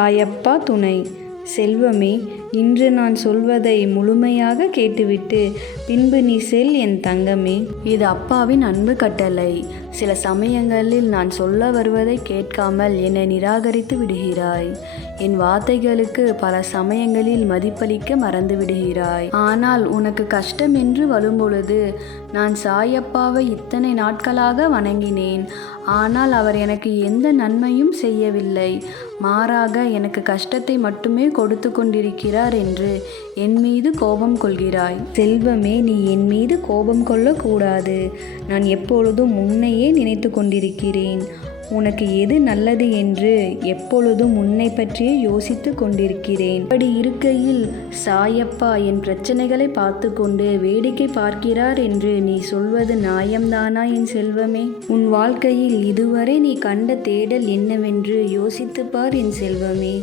சாயப்பா துணை. செல்வமே, இன்று நான் சொல்வதை முழுமையாக கேட்டுவிட்டு பின்பு நீ செல் என் தங்கமே. இது அப்பாவின் அன்பு கட்டளை. சில சமயங்களில் நான் சொல்ல வருவதை கேட்காமல் என்னை நிராகரித்து விடுகிறாய். என் வார்த்தைகளுக்கு பல சமயங்களில் மதிப்பளிக்க மறந்து விடுகிறாய். ஆனால் உனக்கு கஷ்டம் என்று வரும்பொழுது நான் சாயப்பாவை இத்தனை நாட்களாக வணங்கினேன். ஆனால் அவர் எனக்கு எந்த நன்மையும் செய்யவில்லை. மாறாக எனக்கு கஷ்டத்தை மட்டுமே கொடுத்து கொண்டிருக்கிறார் என்று என் மீது கோபம் கொள்கிறாய். செல்வமே, நீ என் மீது கோபம் கொள்ளக்கூடாது. நான் எப்பொழுதும் உன்னையே நினைத்து கொண்டிருக்கிறேன். உனக்கு எது நல்லது என்று எப்பொழுதும் உன்னை பற்றியே யோசித்து கொண்டிருக்கிறேன். அப்படி இருக்கையில் சாயப்பா என் பிரச்சனைகளை பார்த்து கொண்டு வேடிக்கை பார்க்கிறார் என்று நீ சொல்வது நியாயம்தானா என் செல்வமே? உன் வாழ்க்கையில் இதுவரை நீ கண்ட தேடல் என்னவென்று யோசித்துப்பார் என் செல்வமே.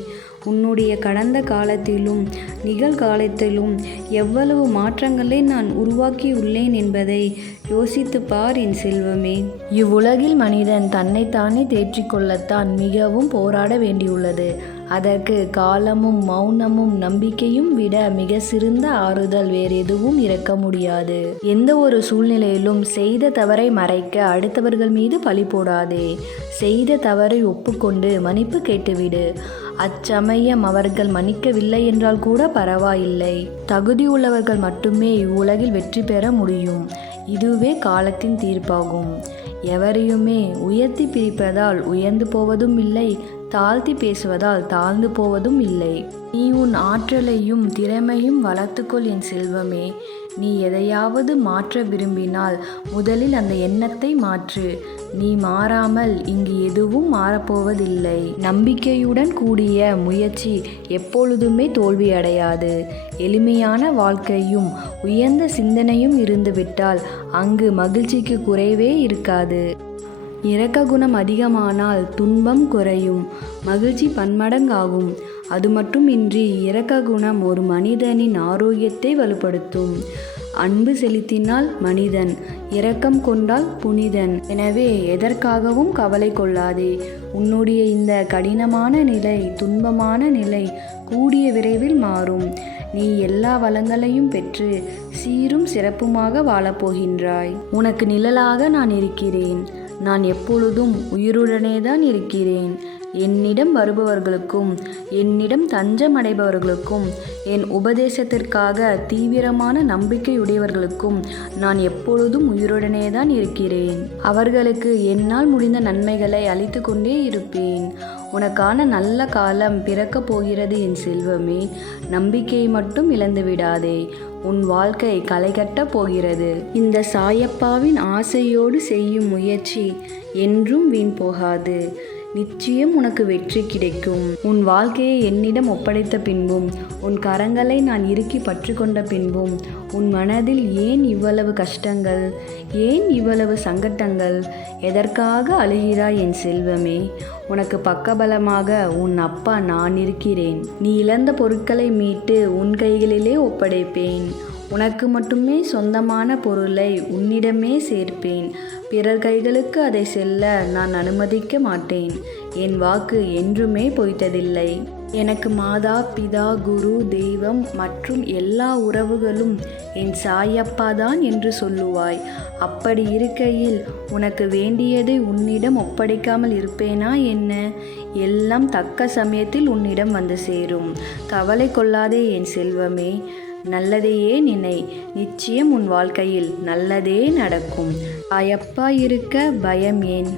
உன்னுடைய கடந்த காலத்திலும் நிகழ்காலத்திலும் எவ்வளவு மாற்றங்களை நான் உருவாக்கியுள்ளேன் என்பதை யோசித்து பார் என் செல்வமே. இவ்வுலகில் மனிதன் தன்னைத்தானே தேற்றிக்கொள்ளத்தான் மிகவும் போராட வேண்டியுள்ளது. அதற்கு காலமும் மௌனமும் நம்பிக்கையும் விட மிக சிறந்த ஆறுதல் வேறெதுவும் இருக்க முடியாது. எந்த ஒரு சூழ்நிலையிலும் செய்த தவறை மறைக்க அடுத்தவர்கள் மீது பழி போடாதே. செய்த தவறை ஒப்புக்கொண்டு மன்னிப்பு கேட்டுவிடு. அச்சமயம் அவர்கள் மன்னிக்கவில்லை என்றால் கூட பரவாயில்லை. தகுதியுள்ளவர்கள் மட்டுமே இவ்வுலகில் வெற்றி பெற முடியும். இதுவே காலத்தின் தீர்ப்பாகும். எவரையுமே உயர்த்தி பிரிப்பதால் உயர்ந்து போவதும் இல்லை, தாழ்த்தி பேசுவதால் தாழ்ந்து போவதும் இல்லை. நீ உன் ஆற்றலையும் திறமையும் வளர்த்துக்கொள் என் செல்வமே. நீ எதையாவது மாற்ற விரும்பினால் முதலில் அந்த எண்ணத்தை மாற்று. நீ மாறாமல் இங்கு எதுவும் மாறப்போவதில்லை. நம்பிக்கையுடன் கூடிய முயற்சி எப்பொழுதுமே தோல்வியடையாது. எளிமையான வாழ்க்கையும் உயர்ந்த சிந்தனையும் இருந்துவிட்டால் அங்கு மகிழ்ச்சிக்கு குறைவே இருக்காது. இரக்க குணம் அதிகமானால் துன்பம் குறையும், மகிழ்ச்சி பன்மடங்காகும். அது மட்டுமின்றி இரக்க குணம் ஒரு மனிதனின் ஆரோக்கியத்தை வலுப்படுத்தும். அன்பு செலுத்தினால் மனிதன், இரக்கம் கொண்டால் புனிதன். எனவே எதற்காகவும் கவலை கொள்ளாதே. உன்னுடைய இந்த கடினமான நிலை, துன்பமான நிலை கூடிய விரைவில் மாறும். நீ எல்லா வளங்களையும் பெற்று சீரும் சிறப்புமாக வாழப்போகின்றாய். உனக்கு நிழலாக நான் இருக்கிறேன். நான் எப்பொழுதும் உயிருடனேதான் இருக்கிறேன். என்னிடம் வருபவர்களுக்கும் என்னிடம் தஞ்சமடைபவர்களுக்கும் என் உபதேசத்திற்காக தீவிரமான நம்பிக்கையுடையவர்களுக்கும் நான் எப்பொழுதும் உயிருடனேதான் இருக்கிறேன். அவர்களுக்கு என்னால் முடிந்த நன்மைகளை அளித்து கொண்டே இருப்பேன். உனக்கான நல்ல காலம் பிறக்கப் போகிறது என் செல்வமே. நம்பிக்கையை மட்டும் இழந்து விடாதே. உன் வாழ்க்கை களை கட்டப் போகிறது. இந்த சாயப்பாவின் ஆசையோடு செய்யும் முயற்சி என்றும் வீண் போகாது. நிச்சயம் உனக்கு வெற்றி கிடைக்கும். உன் வாழ்க்கையை என்னிடம் ஒப்படைத்த பின்பும், உன் கரங்களை நான் இறுக்கி பற்றி கொண்ட பின்பும் உன் மனதில் ஏன் இவ்வளவு கஷ்டங்கள், ஏன் இவ்வளவு சங்கட்டங்கள், எதற்காக அழுகிறாய் என் செல்வமே? உனக்கு பக்கபலமாக உன் அப்பா நான் இருக்கிறேன். நீ இழந்த பொருட்களை மீட்டு உன் கைகளிலே ஒப்படைப்பேன். உனக்கு மட்டுமே சொந்தமான பொருளை உன்னிடமே சேர்ப்பேன். பிறர் கைகளுக்கு அதை செல்ல நான் அனுமதிக்க மாட்டேன். என் வாக்கு என்றுமே பொய்த்ததில்லை. எனக்கு மாதா, பிதா, குரு, தெய்வம் மற்றும் எல்லா உறவுகளும் என் சாயப்பா தான் என்று சொல்லுவாய். அப்படி இருக்கையில் உனக்கு வேண்டியதை உன்னிடம் ஒப்படைக்காமல் இருப்பேனா என்ன? எல்லாம் தக்க சமயத்தில் உன்னிடம் வந்து சேரும். கவலை கொள்ளாதே என் செல்வமே. நல்லதையே நினை. நிச்சயம் உன் வாழ்க்கையில் நல்லதே நடக்கும். சாயப்பா இருக்க பயம் ஏன்?